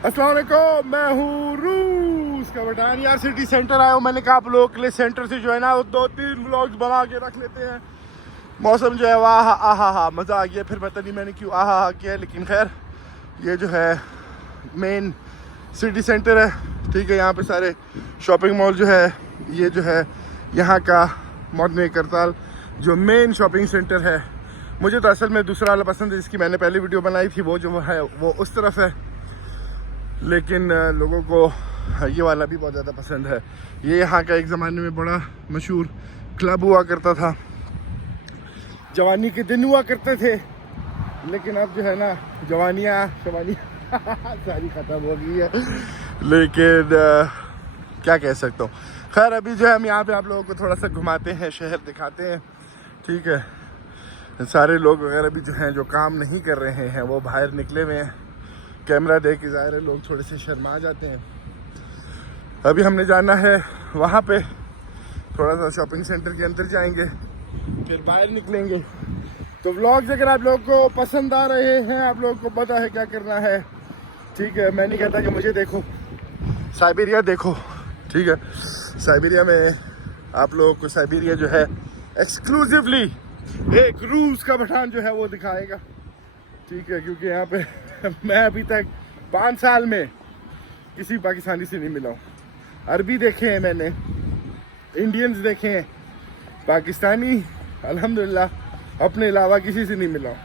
अस्सलाम वालेकुम, मैं हूँ रूस का बटान। यार सिटी सेंटर आया हूँ। मैंने कहा आप लोगों के लिए सेंटर से जो है ना वो 2-3 व्लॉग्स बना के रख लेते हैं। मौसम जो है वाह आहा मज़ा आ गया। फिर पता नहीं मैंने क्यों आहा किया, लेकिन खैर ये जो है मेन सिटी सेंटर है, ठीक है। यहाँ पे सारे शॉपिंग मॉल जो है, ये जो है यहाँ का मौदनी करताल जो मेन शॉपिंग सेंटर है। मुझे तो असल में दूसरा वाला पसंद है, जिसकी मैंने पहले वीडियो बनाई थी, वो जो है वो उस तरफ है, लेकिन लोगों को ये वाला भी बहुत ज़्यादा पसंद है। ये यहाँ का एक ज़माने में बड़ा मशहूर क्लब हुआ करता था, जवानी के दिन हुआ करते थे, लेकिन अब जो है ना जवानियाँ सारी ख़त्म हो गई है। लेकिन क्या कह सकता हूँ। खैर अभी जो है हम यहाँ पे आप लोगों को थोड़ा सा घुमाते हैं, शहर दिखाते हैं, ठीक है। सारे लोग वगैरह भी जो हैं जो काम नहीं कर रहे हैं वो बाहर निकले हुए हैं। कैमरा देख के ज़ाहिर है लोग थोड़े से शर्मा जाते हैं। अभी हमने जाना है वहाँ पे, थोड़ा सा शॉपिंग सेंटर के अंदर जाएंगे, फिर बाहर निकलेंगे। तो व्लॉग्स अगर आप लोगों को पसंद आ रहे हैं, आप लोगों को पता है क्या करना है, ठीक है। मैं नहीं कहता कि मुझे देखो, साइबेरिया देखो, ठीक है। साइबेरिया में आप लोगों को साइबेरिया जो है एक्सक्लूसिवली एक रूस का पठान जो है वो दिखाएगा, ठीक है। क्योंकि यहाँ पे मैं अभी तक 5 साल में किसी पाकिस्तानी से नहीं मिला हूँ। अरबी देखे हैं मैंने, इंडियंस देखे हैं, पाकिस्तानी अल्हम्दुलिल्लाह अपने अलावा किसी से नहीं मिला हूँ,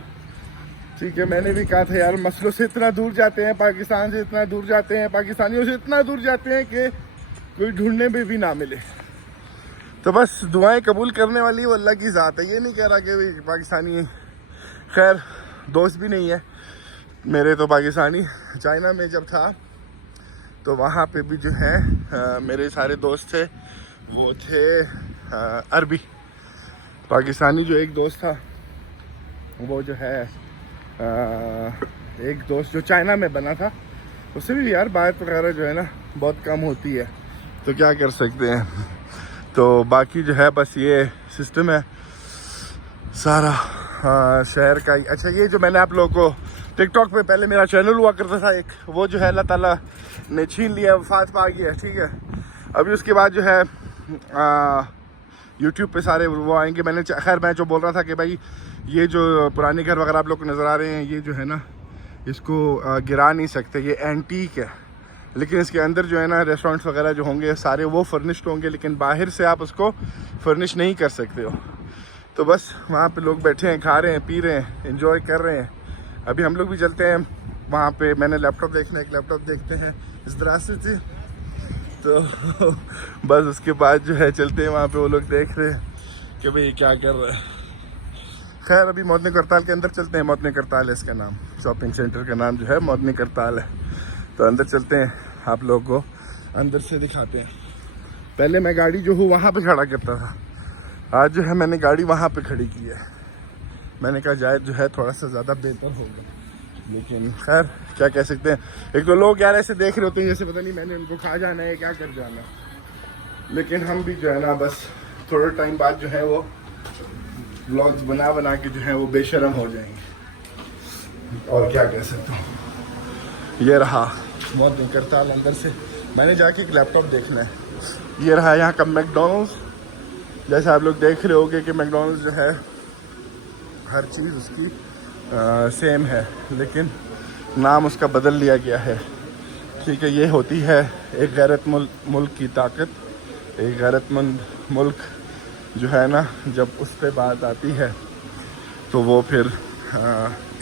ठीक है। मैंने भी कहा था यार मसलों से इतना दूर जाते हैं, पाकिस्तान से इतना दूर जाते हैं, पाकिस्तानियों से इतना दूर जाते हैं कि कोई ढूंढने में भी ना मिले। तो बस दुआएं कबूल करने वाली वो अल्लाह की ज़ात है। ये नहीं कह रहा कि पाकिस्तानी खैर दोस्त भी नहीं है मेरे तो पाकिस्तानी। चाइना में जब था तो वहाँ पे भी जो है मेरे सारे दोस्त थे वो थे अरबी। पाकिस्तानी जो एक दोस्त था वो जो है एक दोस्त जो चाइना में बना था, उससे भी यार बात वगैरह जो है ना बहुत कम होती है, तो क्या कर सकते हैं। तो बाकी जो है बस ये सिस्टम है सारा शहर का। अच्छा ये जो मैंने आप लोगों को टिकटॉक पे पहले मेरा चैनल हुआ करता था एक, वो जो है अल्लाह ताला ने छीन लिया, वफात पा गया, ठीक है। अभी उसके बाद जो है यूट्यूब पे सारे वो आएंगे। मैंने खैर मैं जो बोल रहा था कि भाई ये जो पुराने घर वगैरह आप लोग को नज़र आ रहे हैं, ये जो है ना इसको गिरा नहीं सकते, ये एंटीक है। लेकिन इसके अंदर जो है ना रेस्टोरेंट्स वगैरह जो होंगे सारे वो फर्निश्ड होंगे, लेकिन बाहर से आप उसको फर्निश नहीं कर सकते हो। तो बस वहाँ पे लोग बैठे हैं, खा रहे हैं, पी रहे हैं, एंजॉय कर रहे हैं। अभी हम लोग भी चलते हैं वहाँ पे। मैंने लैपटॉप देखना है, एक लैपटॉप देखते हैं इस तरह से थी, तो बस उसके बाद जो है चलते हैं वहाँ पे। वो लोग देख रहे हैं कि भाई क्या कर रहे हैं। खैर अभी मौदनी करताल के अंदर चलते हैं। मौदनी करताल है इसका नाम, शॉपिंग सेंटर का नाम जो है मौदनी करताल है। तो अंदर चलते हैं, आप लोगों को अंदर से दिखाते हैं। पहले मैं गाड़ी जो हूँ वहाँ पे खड़ा करता था, आज जो है मैंने गाड़ी वहाँ पे खड़ी की है। मैंने कहा जाए जो है थोड़ा सा ज़्यादा बेहतर होगा, लेकिन खैर क्या कह सकते हैं। एक तो लोग यार ऐसे देख रहे होते हैं जैसे पता नहीं मैंने उनको खा जाना है, क्या कर जाना है। लेकिन हम भी जो है ना बस थोड़े टाइम बाद जो है वो व्लॉग्स बना के जो है वो बेशरम हो जाएंगे, और क्या कह सकता हूँ। ये रहा मौदनी करताल अंदर से। मैंने जाके एक लैपटॉप देखना है। ये रहा यहाँ का मैकडॉनल्ड्स। जैसे आप लोग देख रहे होगे कि मैकडॉनल्ड्स जो है हर चीज़ उसकी सेम है, लेकिन नाम उसका बदल लिया गया है, ठीक है। ये होती है एक गैरतमंद मुल्क की ताकत। एक गैरतमंद मुल्क जो है ना जब उस पर बात आती है तो वो फिर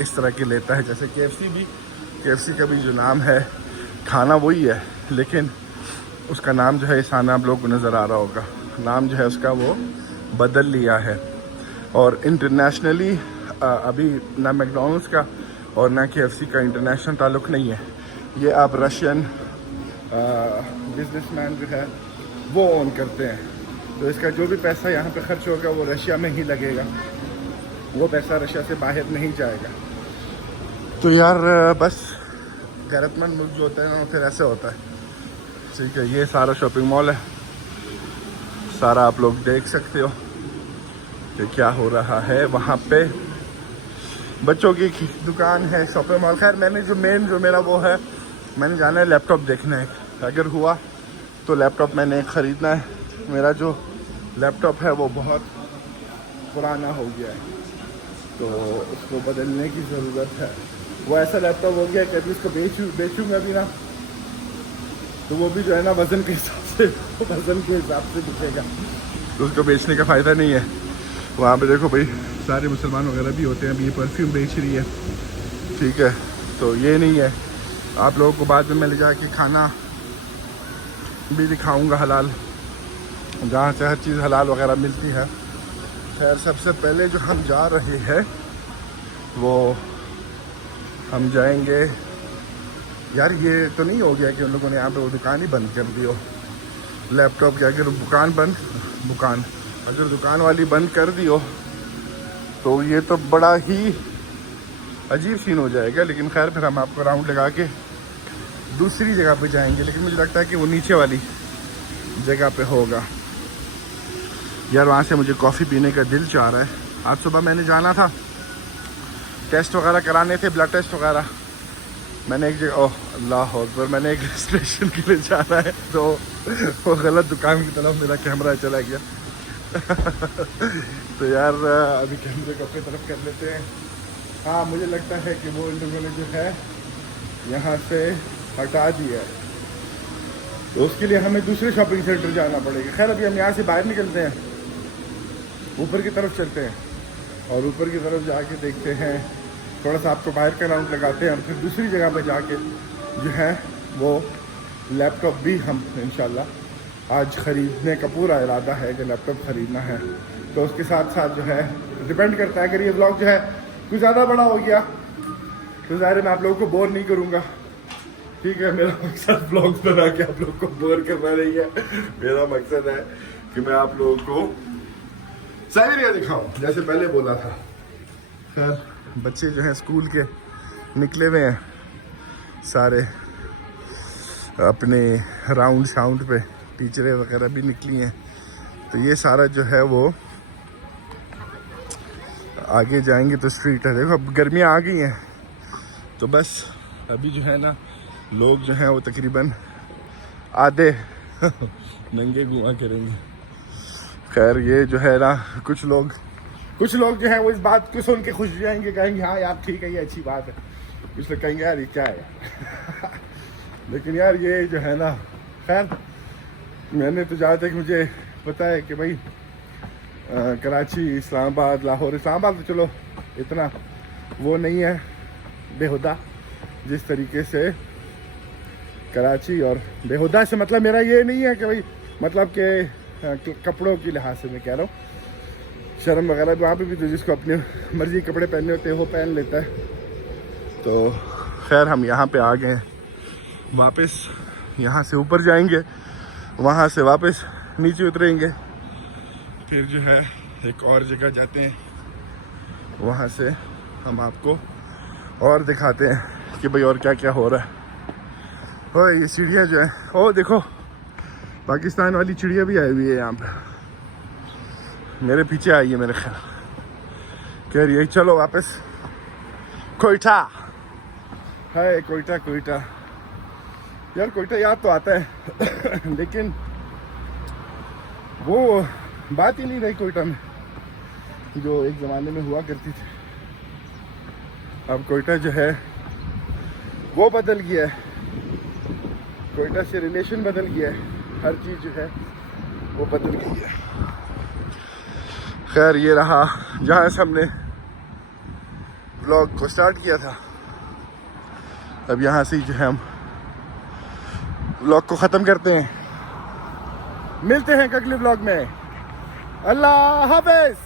इस तरह की लेता है। जैसे KFC का भी जो नाम है, खाना वही है, लेकिन उसका नाम जो है इस आना आप लोगों को नज़र आ रहा होगा, नाम जो है उसका वो बदल लिया है। और इंटरनेशनली अभी ना मैकडॉनल्ड्स का और ना KFC का इंटरनेशनल ताल्लुक़ नहीं है। ये आप रशियन बिजनेसमैन जो है वो ओन करते हैं। तो इसका जो भी पैसा यहाँ पे खर्च होगा वो रशिया में ही लगेगा, वो पैसा रशिया से बाहर नहीं जाएगा। तो यार बस गैरतमंद मुल्क जो होता है ना फिर ऐसे होता है, ठीक है। ये सारा शॉपिंग मॉल है, सारा आप लोग देख सकते हो कि क्या हो रहा है वहाँ पे। बच्चों की दुकान है, शॉपिंग मॉल। खैर मैंने जो मेन जो मेरा वो है मैंने जाना है लैपटॉप देखना है, अगर हुआ तो लैपटॉप मैंने ख़रीदना है। मेरा जो लैपटॉप है वो बहुत पुराना हो गया है, तो उसको बदलने की ज़रूरत है। वो ऐसा लैपटॉप हो गया कि अभी उसको बेचूँगा भी ना तो वो भी जो है ना वज़न के हिसाब से बिकेगा, तो उसको बेचने का फ़ायदा नहीं है। वहाँ पे देखो भाई सारे मुसलमान वगैरह भी होते हैं। अभी ये परफ्यूम बेच रही है, ठीक है, तो ये नहीं है। आप लोगों को बाद में मैं ले जाके खाना भी दिखाऊंगा हलाल, जहाँ से हर चीज़ हलाल वगैरह मिलती है। खैर सबसे पहले जो हम जा रहे हैं वो हम जाएंगे, यार ये तो नहीं हो गया कि उन लोगों ने यहाँ पे वो दुकान ही बंद कर दी हो लैपटॉप की। अगर दुकान वाली बंद कर दी हो तो ये तो बड़ा ही अजीब सीन हो जाएगा। लेकिन खैर फिर हम आपको राउंड लगा के दूसरी जगह पे जाएंगे, लेकिन मुझे लगता है कि वो नीचे वाली जगह पे होगा। यार वहाँ से मुझे कॉफ़ी पीने का दिल चाह रहा है। आज सुबह मैंने जाना था, टेस्ट वगैरह कराने थे, ब्लड टेस्ट वगैरह। मैंने एक जगह, ओह अल्लाह अकबर, मैंने एक रजिस्ट्रेशन के लिए जाना है तो वो गलत दुकान की तरफ मेरा कैमरा चला गया। तो यार अभी कैमरे को अपनी तरफ कर लेते हैं। हाँ मुझे लगता है कि वो इन लोगों ने जो है यहाँ से हटा दिया है, तो उसके लिए हमें दूसरे शॉपिंग सेंटर जाना पड़ेगा। खैर अभी हम यहाँ से बाहर निकलते हैं, ऊपर की तरफ चलते हैं और ऊपर की तरफ जाके देखते हैं, थोड़ा सा आपको बाहर का राउंड लगाते हैं और फिर दूसरी जगह पे जाके जो है वो लैपटॉप भी हम इंशाल्लाह आज ख़रीदने का पूरा इरादा है कि लैपटॉप ख़रीदना है। तो उसके साथ साथ जो है डिपेंड करता है, अगर ये ब्लॉग जो है कुछ ज़्यादा बड़ा हो गया तो ज़ाहिर है मैं आप लोगों को बोर नहीं करूँगा, ठीक है। मेरा मकसद ब्लॉग्स बना के आप लोगों को बोर करना नहीं है। मेरा मकसद है कि मैं आप लोगों को साइबेरिया दिखाऊं, जैसे पहले बोला था। खैर बच्चे जो हैं स्कूल के निकले हुए हैं सारे अपने राउंड शाउंड पे, टीचरें वगैरह भी निकली हैं। तो ये सारा जो है वो आगे जाएंगे तो स्ट्रीट है। देखो अब गर्मियाँ आ गई हैं तो बस अभी जो है ना लोग जो हैं वो तकरीबन आधे नंगे घुमा करेंगे। खैर ये जो है ना कुछ लोग जो हैं वो इस बात को सुन के खुश हो जाएंगे, कहेंगे हाँ यार ठीक है ये अच्छी बात है। कुछ लोग कहेंगे यार ये क्या है यार। लेकिन यार ये जो है ना, खैर मैंने तो जहाँ तक मुझे पता है कि भाई कराची, इस्लामाबाद, लाहौर, इस्लामाबाद तो चलो इतना वो नहीं है बेहुदा जिस तरीके से कराची, और बेहुदा से मतलब मेरा ये नहीं है कि भाई मतलब के कपड़ों की लिहाज से मैं कह रहा हूँ, शर्म वगैरह वहाँ पे भी तो जिसको अपनी मर्जी कपड़े पहनने होते हैं वो पहन लेता है। तो खैर हम यहाँ पे आ गए हैं, वापस यहाँ से ऊपर जाएंगे, वहाँ से वापस नीचे उतरेंगे, फिर जो है एक और जगह जाते हैं, वहाँ से हम आपको और दिखाते हैं कि भाई और क्या क्या हो रहा है। ओ ये चिड़िया जो है, ओ देखो पाकिस्तान वाली चिड़िया भी आई हुई है यहाँ पे, मेरे पीछे आई है मेरे ख्याल। कह रही है चलो वापस कोयटा। है कोयटा यार, कोयटा याद तो आता है लेकिन वो बात ही नहीं रही कोयटा में जो एक ज़माने में हुआ करती थी। अब कोयटा जो है वो बदल गया है, कोयटा से रिलेशन बदल गया है, हर चीज़ जो है वो बदल गई है। खैर ये रहा जहाँ से हमने ब्लॉग को स्टार्ट किया था। अब यहाँ से जो है हम ब्लॉग को ख़त्म करते हैं, मिलते हैं अगले ब्लॉग में। अल्लाह हाफ़िज़।